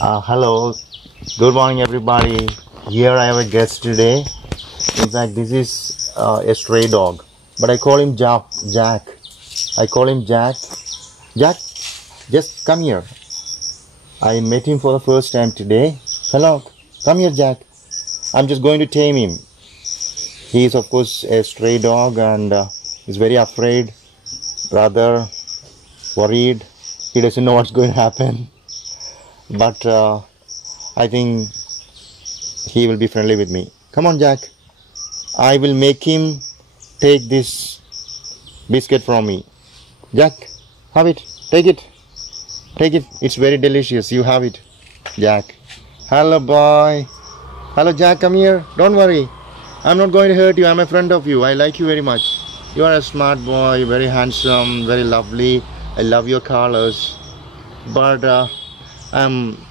Hello, good morning everybody. Here I have a guest today. In fact, this is a stray dog, but I call him Jack. I call him Jack. Jack, just come here. I met him for the first time today. Hello, come here, Jack. I'm just going to tame him. He is, of course, a stray dog and is very afraid, rather worried. He doesn't know what's going to happen. But I think he will be friendly with me. Come on, Jack. I will make him take this biscuit from me. Jack, have it. Take it. Take it. It's very delicious. You have it, Jack. Hello, boy. Hello, Jack. Come here. Don't worry. I'm not going to hurt you. I'm a friend of you. I like you very much. You are a smart boy, very handsome, very lovely. I love your colors. But I'm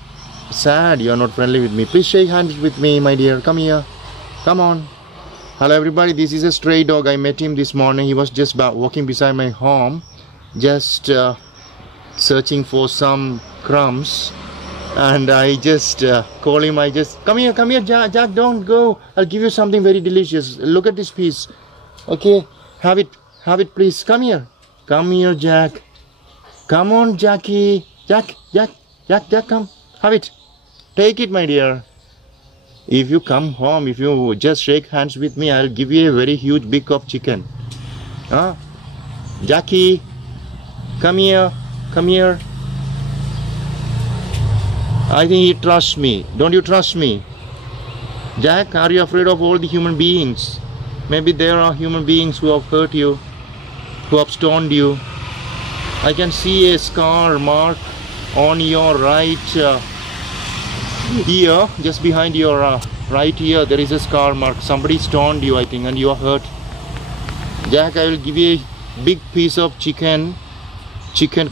sad you're not friendly with me. Please shake hands with me, my dear. Come here. Come on. Hello, everybody. This is a stray dog. I met him this morning. He was just walking beside my home, just searching for some crumbs. And I just call him. Come here, Jack. Jack, don't go. I'll give you something very delicious. Look at this piece. Okay, have it, please. Come here, Jack. Come on, Jackie. Jack, come. Have it. Take it, my dear. If you come home, if you just shake hands with me, I'll give you a very huge big of chicken. Huh? Jackie, come here. I think he trusts me. Don't you trust me? Jack, are you afraid of all the human beings? Maybe there are human beings who have hurt you, who have stoned you. I can see a scar mark on your right ear, just behind your right ear. There is a scar mark. Somebody stoned you, I think, and you are hurt. Jack, I will give you a big piece of chicken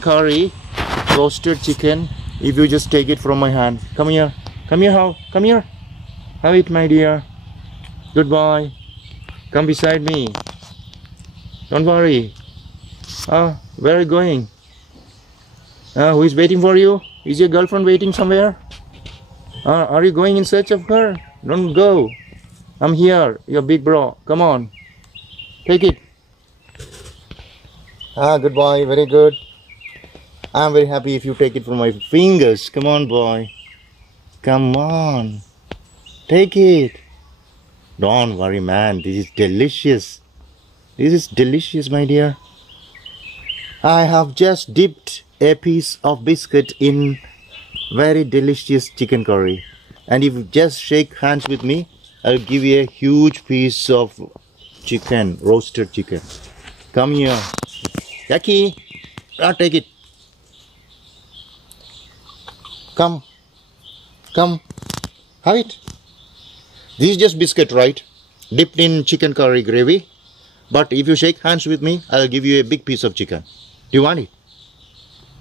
curry, roasted chicken, if you just take it from my hand. Come here, have it, my dear. Goodbye. Come beside me. Don't worry. Where are you going? Who is waiting for you? Is your girlfriend waiting somewhere? Are you going in search of her? Don't go. I'm here, your big bro. Come on. Take it. Good boy. Very good. I'm very happy if you take it from my fingers. Come on, boy. Come on. Take it. Don't worry, man. This is delicious. This is delicious, my dear. I have just dipped a piece of biscuit in very delicious chicken curry. And if you just shake hands with me, I'll give you a huge piece of chicken, roasted chicken. Come here. Jackie, take it. Come. Have it. This is just biscuit, right? Dipped in chicken curry gravy. But if you shake hands with me, I'll give you a big piece of chicken. Do you want it?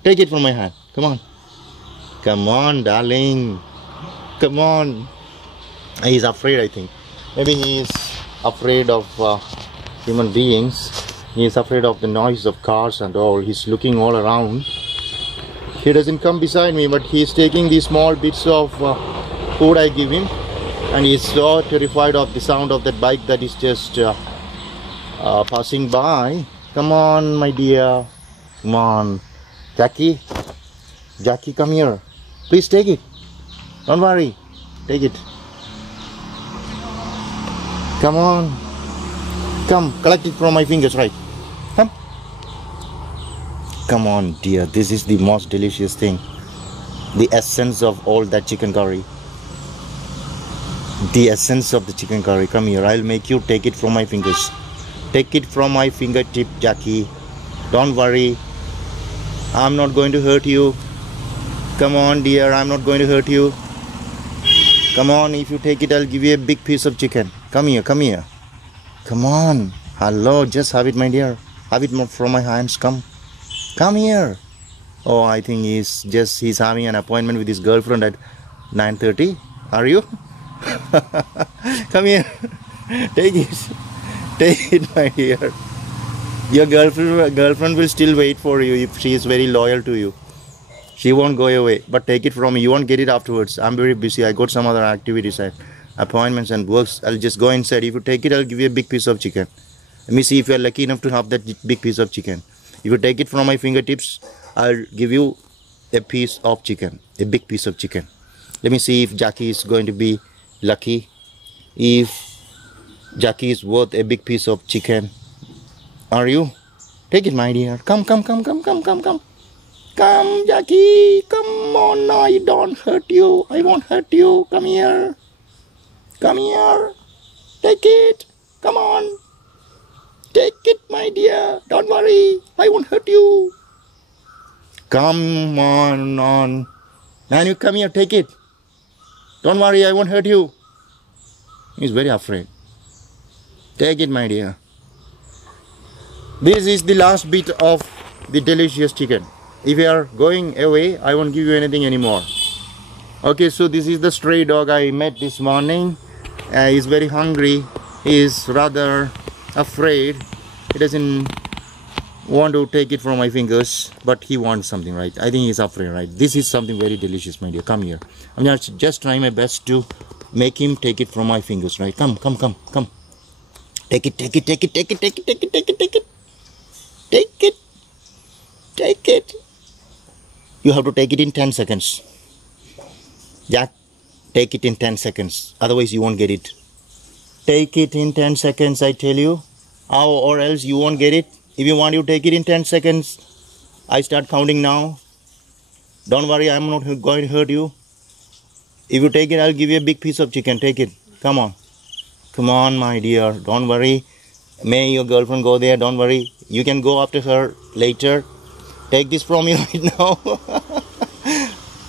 Take it from my hand. Come on. Come on, darling. Come on. He's afraid, I think. Maybe he is afraid of human beings. He is afraid of the noise of cars and all. He's looking all around. He doesn't come beside me, but he's taking these small bits of food I give him. And he's so terrified of the sound of that bike that is just passing by. Come on, my dear. Come on. Jackie, come here. Please take it. Don't worry. Take it. Come on. Come, collect it from my fingers, right? Come. Come on, dear. This is the most delicious thing. The essence of all that chicken curry. The essence of the chicken curry. Come here. I'll make you take it from my fingers. Take it from my fingertip, Jackie. Don't worry. I'm not going to hurt you. Come on, dear. I'm not going to hurt you. Come on. If you take it, I'll give you a big piece of chicken. Come here. Come on. Hello. Just have it, my dear. Have it from my hands. Come here. Oh, I think he's having an appointment with his girlfriend at 9:30. Are you? Come here. Take it, my dear. Your girlfriend will still wait for you if she is very loyal to you. She won't go away. But take it from me. You won't get it afterwards. I'm very busy. I got some other activities, appointments and works. I'll just go inside. If you take it, I'll give you a big piece of chicken. Let me see if you're lucky enough to have that big piece of chicken. If you take it from my fingertips, I'll give you a piece of chicken. A big piece of chicken. Let me see if Jackie is going to be lucky. If Jackie is worth a big piece of chicken. Are you? Take it, my dear. Come. Come, Jackie. Come on, no, I don't hurt you. I won't hurt you. Come here. Come here. Take it. Come on. Take it, my dear. Don't worry. I won't hurt you. Come on. Man, you come here. Take it. Don't worry. I won't hurt you. He's very afraid. Take it, my dear. This is the last bit of the delicious chicken. If you are going away, I won't give you anything anymore. Okay, so this is the stray dog I met this morning. He's very hungry. He's rather afraid. He doesn't want to take it from my fingers, but he wants something, right? I think he's afraid, right? This is something very delicious, my dear. Come here. I'm just trying my best to make him take it from my fingers, right? Come. Take it. Take it. You have to take it in 10 seconds. Jack, take it in 10 seconds. Otherwise, you won't get it. Take it in 10 seconds, I tell you. Or else you won't get it. If you want, you take it in 10 seconds. I start counting now. Don't worry, I'm not going to hurt you. If you take it, I'll give you a big piece of chicken. Take it. Come on. Come on, my dear. Don't worry. May your girlfriend go there. Don't worry. You can go after her later. Take this from me right now.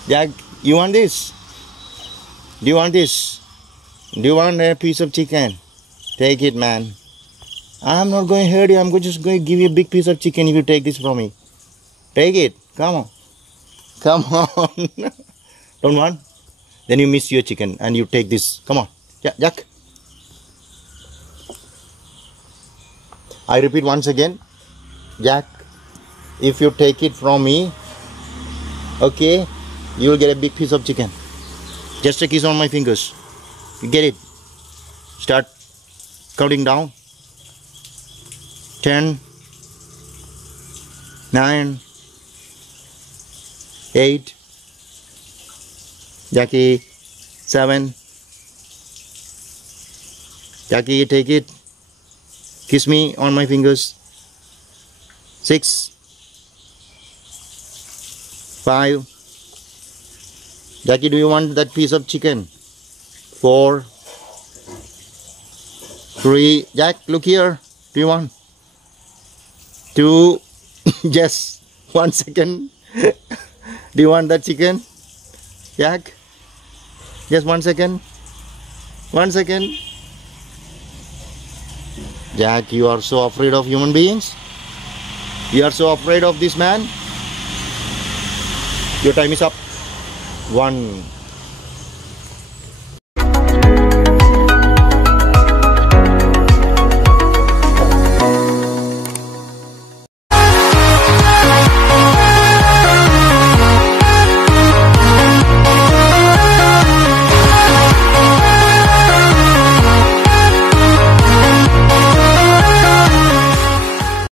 Jack, you want this? Do you want this? Do you want a piece of chicken? Take it, man. I'm not going to hurt you. I'm just going to give you a big piece of chicken if you take this from me. Take it. Come on. Come on. Don't want? Then you miss your chicken and you take this. Come on. Jack. I repeat once again. Jack, if you take it from me, okay, you will get a big piece of chicken. Just a kiss on my fingers. You get it. Start counting down. 10, 9, 8, Jackie, 7. Jackie, take it. Kiss me on my fingers. 6, 5. Jackie, do you want that piece of chicken? 4, 3. Jack, look here. Do you want? 2. Just 1 second. Do you want that chicken? Jack? Just 1 second. 1 second. Jack, you are so afraid of human beings? You are so afraid of this man? Your time is up. 1.